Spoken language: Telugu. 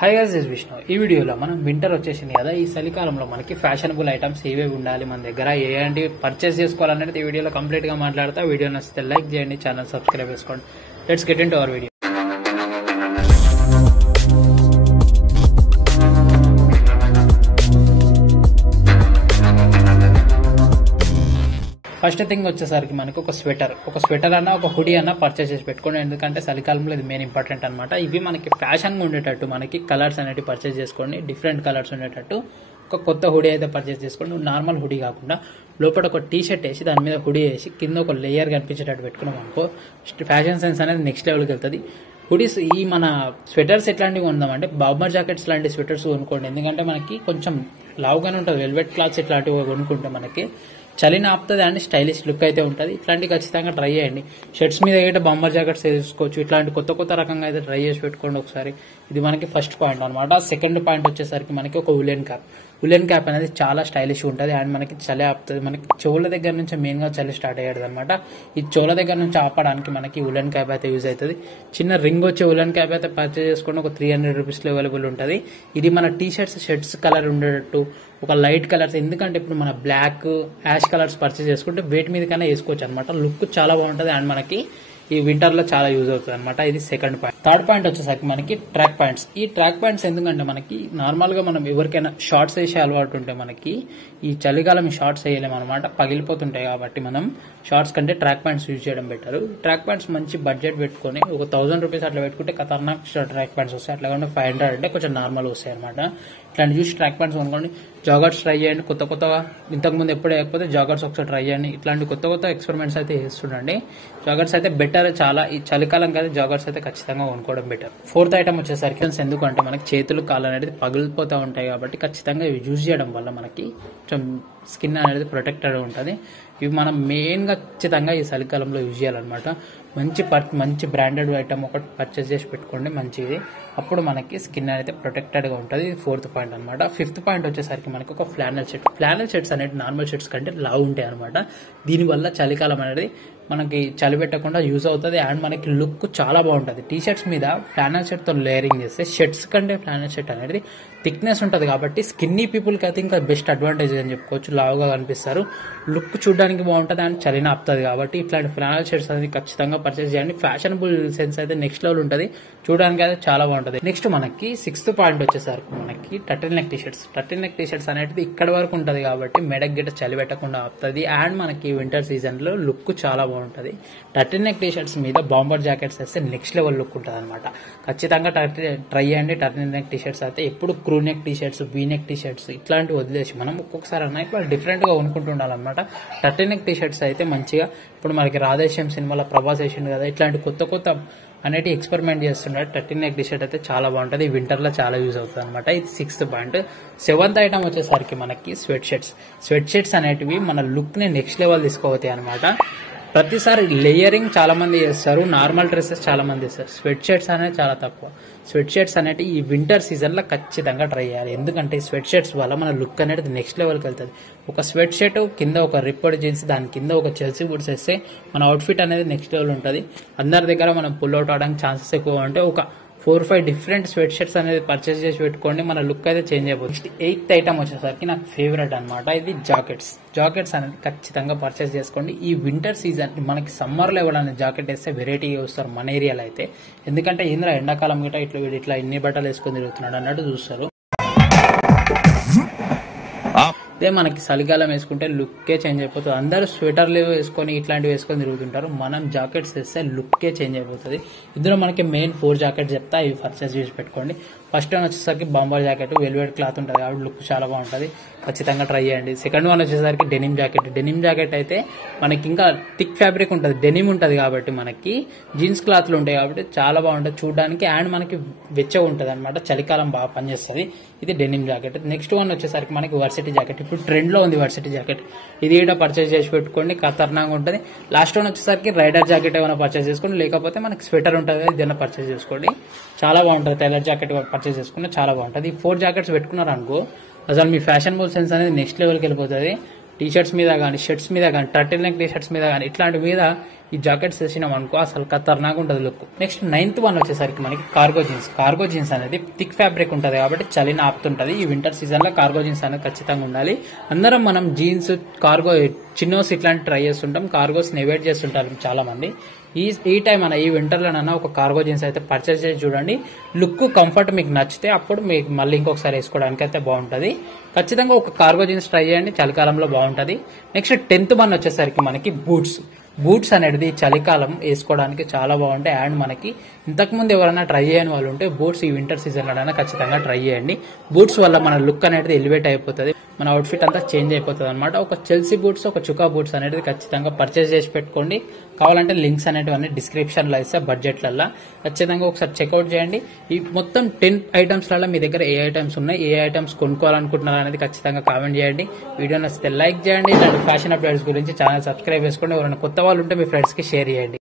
Hi guys, this Vishnu. ఈ వీడియోలో మనం వింటర్ వచ్చేసింది కదా, ఈ చలికాలంలో మనకి ఫ్యాషనబుల్ ఐటమ్స్ ఏవేవి ఉండాలి మన దగ్గర, ఏంటి పర్చేస్ చేసుకోవాలనేది ఈ వీడియోలో కంప్లీట్ గా మాట్లాడతా. వీడియో నచ్చితే లైక్ చేయండి, ఛానల్ సబ్స్క్రైబ్ చేసుకోండి. Let's get into hour video. First thing వచ్చేసరికి మనకి ఒక స్వెటర్ అన్న ఒక హుడీ అన్న పర్చేస్ చేసి పెట్టుకోండి. ఎందుకంటే చలికాలంలో ఇది మెయిన్ ఇంపార్టెంట్ అనమాట. ఇవి మనకి ఫ్యాషన్ గా ఉండేటట్టు మనకి కలర్స్ అనేవి పర్చేస్ చేసుకోండి. డిఫరెంట్ కలర్స్ ఉండేటట్టు ఒక కొత్త హుడీ అయితే పర్చేస్ చేసుకోండి. నార్మల్ హుడీ కాకుండా లోపల ఒక టీ షర్ట్ వేసి దాని మీద హుడీ వేసి కింద ఒక లేయర్ కనిపించేటట్టు పెట్టుకున్నాం అనుకో, ఫ్యాషన్ సెన్స్ అనేది నెక్స్ట్ లెవెల్కి వెళ్తుంది. హుడీస్ ఈ మన స్వెటర్స్ ఎట్లాంటివి కొందామంటే బాబర్ జాకెట్స్ లాంటి స్వెటర్స్ కొనుక్కోండి. ఎందుకంటే మనకి కొంచెం లావుగానే ఉంటుంది. వెల్వెట్ క్లాత్స్ ఇట్లాంటివి కొనుక్కుంటే మనకి చలిని ఆపుతుంది అండ్ స్టైలిష్ లుక్ అయితే ఉంటుంది. ఇట్లాంటివి ఖచ్చితంగా ట్రై చేయండి. షర్ట్స్ మీద అయితే బాంబర్ జాకెట్స్ వేసుకోవచ్చు. ఇట్లాంటి కొత్త రకంగా అయితే ట్రై చేసి పెట్టుకోండి ఒకసారి. ఇది మనకి ఫస్ట్ పాయింట్ అనమాట. సెకండ్ పాయింట్ వచ్చేసరికి మనకి ఒక ఉలెన్ క్యాప్ అనేది చాలా స్టైలిష్ ఉంటుంది అండ్ మనకి చలి ఆపుతుంది. మనకి చెవుల దగ్గర నుంచి మెయిన్ గా చలి స్టార్ట్ అయ్యేది అనమాట. ఈ చెవుల దగ్గర నుంచి ఆపడానికి మనకి ఉలెన్ క్యాప్ అయితే యూజ్ అవుతుంది. చిన్న రింగ్ వచ్చే ఉలెన్ క్యాప్ అయితే పర్చేస్ చేసుకుని ఒక 300 రూపీస్ లో అవైలబుల్ ఉంటుంది. ఇది మన టీ షర్ట్స్ కలర్ ఉండేటట్టు ఒక లైట్ కలర్స్, ఎందుకంటే ఇప్పుడు మన బ్లాక్ యాష్ కలర్స్ పర్చేస్ చేసుకుంటే వేటి మీద కన్నా వేసుకోవచ్చు అనమాట. లుక్ చాలా బాగుంటుంది అండ్ మనకి ఈ వింటర్ లో చాలా యూజ్ అవుతుంది అనమాట. ఇది సెకండ్ పాయింట్. థర్డ్ పాయింట్ వచ్చేసరికి మనకి ట్రాక్ ప్యాంట్స్. ఈ ట్రాక్ ప్యాంట్స్ ఎందుకంటే మనకి నార్మల్ గా మనం ఎవరికైనా షార్ట్స్ వేసే అలవాటు ఉంటే మనకి ఈ చలికాలం షార్ట్స్ వేయలేము అనమాట, పగిలిపోతుంటాయి. కాబట్టి మనం షార్ట్స్ కంటే ట్రాక్ ప్యాంట్స్ యూజ్ చేయడం బెటర్. ట్రాక్ ప్యాంట్స్ మంచి బడ్జెట్ పెట్టుకుని ఒక 1000 రూపీస్ అట్లా పెట్టుకుంటే ఖతర్నాక్ ట్రాక్ ప్యాంట్స్ వస్తాయి. అట్లా కాకుండా 500 అంటే కొంచెం నార్మల్ వస్తాయి అనమాట. ఇట్లాంటి చూసి ట్రాక్ ప్యాంట్స్ కొనుక్కోండి. జాగర్స్ ట్రై చేయండి. కొత్తగా ఇంతకుముందు ఎప్పుడు వేయకపోతే జాగర్స్ ఒకసారి ట్రై చేయండి. ఇట్లాంటి కొత్త ఎక్స్పెరిమెంట్స్ అయితే చేస్తుండండి. జాగర్స్ అయితే బెటర్ చాలా. ఈ చలికాలం కదా జాగర్స్ అయితే ఖచ్చితంగా కొనుక్కోవడం బెటర్. ఫోర్త్ ఐటమ్ వచ్చేసరికి ఎందుకంటే మనకి చేతులు కాళ్ళు అనేది పగిలిపోతూ ఉంటాయి కాబట్టి ఖచ్చితంగా ఇవి యూజ్ చేయడం వల్ల మనకి కొంచెం స్కిన్ అనేది ప్రొటెక్టెడ్ ఉంటుంది. ఇవి మనం మెయిన్ గా ఖచ్చితంగా ఈ చలికాలంలో యూజ్ చేయాలన్నమాట. మంచి బ్రాండెడ్ ఐటమ్ ఒకటి పర్చేస్ చేసి పెట్టుకోండి మంచిది. అప్పుడు మనకి స్కిన్ అనేది ప్రొటెక్టెడ్ గా ఉంటుంది. ఇది ఫోర్త్ పాయింట్ అనమాట. ఫిఫ్త్ పాయింట్ వచ్చేసరికి మనకి ఒక ఫ్లానల్ షర్ట్స్ అనేది నార్మల్ షర్ట్స్ కంటే లావు ఉంటాయి అనమాట. దీనివల్ల చలికాలం అనేది మనకి చలి పెట్టకుండా యూజ్ అవుతుంది అండ్ మనకి లుక్ చాలా బాగుంటుంది. టీ షర్ట్స్ మీద ఫ్లానల్ షర్ట్ తో లేయరింగ్ చేస్తే షర్ట్స్ కంటే ఫ్లానల్ షర్ట్ అనేది థిక్నెస్ ఉంటుంది కాబట్టి స్కిన్నీ పీపుల్ కి అయితే ఇంకా బెస్ట్ అడ్వాంటేజ్ అని చెప్పుకోవచ్చు. లావుగా కనిపిస్తారు, లుక్ చూడడానికి బాగుంటుంది అండ్ చలిని ఆపుతుంది. కాబట్టి ఇట్లాంటి ఫ్లానల్ షర్ట్స్ అనేది ఖచ్చితంగా పర్చేస్ చేయండి. ఫ్యాషనబుల్ సెన్స్ అయితే నెక్స్ట్ లెవెల్ ఉంటుంది. చూడడానికి అయితే చాలా బాగుంటుంది. నెక్స్ట్ మనకి సిక్స్త్ పాయింట్ వచ్చేసరికి మనకి టర్టిల్ నెక్ టీ షర్ట్స్ అనేది ఇక్కడ వరకు ఉంటుంది కాబట్టి మెడక్ గిట్ట చలి పెట్టకుండా ఆపుతుంది అండ్ మనకి వింటర్ సీజన్ లో లుక్ చాలా బాగుంటుంది. టర్టిల్ నెక్ టీ షర్ట్స్ మీద బాంబర్ జాకెట్స్ వేస్తే నెక్స్ట్ లెవెల్ లుక్ ఉంటుంది అనమాట. ఖచ్చితంగా ట్రై చేయండి. టర్టిల్ నెక్ టీ షర్ట్స్ అయితే ఎప్పుడు crew neck T shirts, V neck T shirts ఇట్లాంటివి వదిలేసి మనం ఒక్కొక్కసారి అన్న ఇట్లా డిఫరెంట్ గా కొనుక్కుంటూ ఉండాలన్నమాట. టర్టిల్ నెక్ టీ షర్ట్స్ అయితే మంచిగా ఇప్పుడు మనకి రాధేశ్యామ్ సినిమాలో ప్రభాస్ వేసిండు కదా, ఇట్లాంటి కొత్త అనేటి ఎక్స్పెరిమెంట్ చేస్తున్నాడు. టర్టిల్ నెక్ టీ షర్ట్ అయితే చాలా బాగుంటుంది. వింటర్ లో చాలా యూజ్ అవుతుంది అనమాట. ఇది సిక్స్త్ పాయింట్. సెవెంత్ ఐటమ్ వచ్చేసరికి మనకి స్వెట్ షర్ట్స్ అనేటివి మన లుక్ ని నెక్స్ట్ లెవెల్ తీసుకోవతాయి అనమాట. ప్రతిసారి లేయరింగ్ చాలా మంది చేస్తారు, నార్మల్ డ్రెస్సెస్ చాలా మంది చేస్తారు. స్వెట్ షర్ట్స్ అనేది చాలా తక్కువ. స్వెట్ షర్ట్స్ అనేవి ఈ వింటర్ సీజన్ లో ఖచ్చితంగా ట్రై చేయాలి. ఎందుకంటే ఈ స్వెట్ షర్ట్స్ వల్ల మన లుక్ అనేది నెక్స్ట్ లెవెల్కి వెళ్తుంది. ఒక స్వెట్ షర్ట్ కింద ఒక రిప్పర్డ్ జీన్స్, దాని కింద ఒక చెల్సీ బూట్స్ వేస్తే మన అవుట్ఫిట్ అనేది నెక్స్ట్ లెవెల్ ఉంటుంది. అందరి దగ్గర మనం పుల్ అవుట్ అవడానికి ఛాన్సెస్ ఎక్కువ ఉంటే ఒక 4-5 డిఫరెంట్ స్వెట్ షర్ట్స్ అనేది పర్చేస్ చేసి పెట్టుకోండి. మన లుక్ అయితే చేంజ్ అయిపోతుంది. ఎయిత్ ఐటమ్ వచ్చేసరికి నాకు ఫేవరెట్ అనమాట. ఇది జాకెట్స్ అనేది ఖచ్చితంగా పర్చేస్ చేసుకోండి. ఈ వింటర్ సీజన్ మనకి సమ్మర్ లో ఎవరైనా జాకెట్ వేస్తే వెరైటీగా వస్తారు మన ఏరియాలో అయితే. ఎందుకంటే ఇందులో ఎండాకాలం గిట్ట ఇట్లా ఇన్ని బట్టలు వేసుకొని తిరుగుతున్నాడు అన్నట్టు చూస్తారు. అదే మనకి చలికాలం వేసుకుంటే లుక్కే చేంజ్ అయిపోతుంది. అందరూ స్వెటర్లు వేసుకొని ఇట్లాంటివి వేసుకొని తిరుగుతుంటారు. మనం జాకెట్స్ వేస్తే లుక్కే చేంజ్ అయిపోతుంది. ఇందులో మనకి మెయిన్ 4 జాకెట్స్ చెప్తా, ఇవి పర్చేస్ చేసి పెట్టుకోండి. ఫస్ట్ వన్ వచ్చేసరికి బాంబర్ జాకెట్, వెల్వెట్ క్లాత్ ఉంటుంది కాబట్టి లుక్ చాలా బాగుంటుంది. ఖచ్చితంగా ట్రై చేయండి. సెకండ్ వన్ వచ్చేసరికి డెనిమ్ జాకెట్ అయితే మనకి ఇంకా థిక్ ఫ్యాబ్రిక్ ఉంటుంది, డెనిమ్ ఉంటుంది కాబట్టి మనకి జీన్స్ క్లాత్లు ఉంటాయి కాబట్టి చాలా బాగుంటుంది చూడడానికి అండ్ మనకి వెచ్చగా ఉంటుంది అనమాట. చలికాలం బాగా పనిచేస్తుంది. ఇది డెనిమ్ జాకెట్. నెక్స్ట్ వన్ వచ్చేసరికి మనకి వర్సిటీ జాకెట్. ఇప్పుడు ట్రెండ్ లో ఉంది వర్సిటీ జాకెట్. ఇది కూడా పర్చేస్ చేసి పెట్టుకోండి, ఖతర్నాగా ఉంటుంది. లాస్ట్ వన్ వచ్చేసరికి రైడర్ జాకెట్ ఏమైనా పర్చేస్ చేసుకోండి, లేకపోతే మనకి స్వెటర్ ఉంటుంది ఇదైనా పర్చేస్ చేసుకోండి. చాలా బాగుంటుంది. టైలర్ జాకెట్ పర్చేస్ చేసుకుంటే చాలా బాగుంటుంది. ఈ 4 జాకెట్స్ పెట్టుకున్నారు అనుకో అసలు మీ ఫ్యాషనబుల్ సెన్స్ అనేది నెక్స్ట్ లెవెల్కి వెళ్ళిపోతుంది. టీ షర్ట్స్ మీద కానీ, షర్ట్స్ మీద కానీ, టర్టిల్ నెక్ టీ షర్ట్స్ మీద కానీ, ఇట్లాంటి మీద ఈ జాకెట్స్ వేసినాం అనుకో అసలు ఖతర్నాక్ ఉంటుంది లుక్. నెక్స్ట్ 9th వన్ వచ్చేసరికి మనకి కార్గో జీన్స్. కార్గో జీన్స్ అనేది థిక్ ఫ్యాబ్రిక్ ఉంటుంది కాబట్టి చలిని ఆపుతుంటది. ఈ వింటర్ సీజన్ లో కార్గో జీన్స్ అనేది ఖచ్చితంగా ఉండాలి. అందరం మనం జీన్స్, కార్గో, చిన్నోస్ ఇట్లాంటి ట్రై చేస్తుంటాం, కార్గోస్ అవాయిడ్ చేస్తుంటారు చాలా మంది. ఈ టైం అన్న ఈ వింటర్ లోనన్నా ఒక కార్గో జీన్స్ అయితే పర్చేస్ చేసి చూడండి. లుక్, కంఫర్ట్ మీకు నచ్చితే అప్పుడు మీకు మళ్ళీ ఇంకొకసారి వేసుకోవడానికి అయితే బాగుంటది. ఖచ్చితంగా ఒక కార్గో జీన్స్ ట్రై చేయండి, చలికాలంలో బాగుంటది. నెక్స్ట్ 10th వన్ వచ్చేసరికి మనకి బూట్స్ అనేది చలికాలం వేసుకోవడానికి చాలా బాగుంటాయి. అండ్ మనకి ఇంతకుముందు ఎవరైనా ట్రై చేయని వాళ్ళు ఉంటే బూట్స్ ఈ వింటర్ సీజన్ లోనైనా ఖచ్చితంగా ట్రై చేయండి. బూట్స్ వల్ల మన లుక్ అనేది ఎలివేట్ అయిపోతుంది, మన అవుట్ఫిట్ అంతా చేంజ్ అయిపోతుంది అనమాట. ఒక చెల్సీ బూట్స్, ఒక చుకా బూట్స్ అనేది ఖచ్చితంగా పర్చేస్ చేసి పెట్టుకోండి. కావాలంటే లింక్స్ అనేటివన్నీ డిస్క్రిప్షన్ లో ఇస్తే బడ్జెట్లలో ఖచ్చితంగా ఒకసారి చెక్అవుట్ చేయండి. ఈ మొత్తం 10 ఐటమ్స్ లలో మీ దగ్గర ఏ ఐటమ్స్ ఉన్నాయి, ఏ ఐటమ్స్ కొనుక్కోవాలనుకుంటున్నారు అనేది ఖచ్చితంగా కామెంట్ చేయండి. వీడియో నచ్చితే లైక్ చేయండి. ఇలాంటి ఫ్యాషన్ అప్డేట్స్ గురించి ఛానల్ సబ్స్క్రైబ్ చేసుకోండి. ఎవరైనా కొత్త వాళ్ళు ఉంటే మీ ఫ్రెండ్స్ కి షేర్ చేయండి.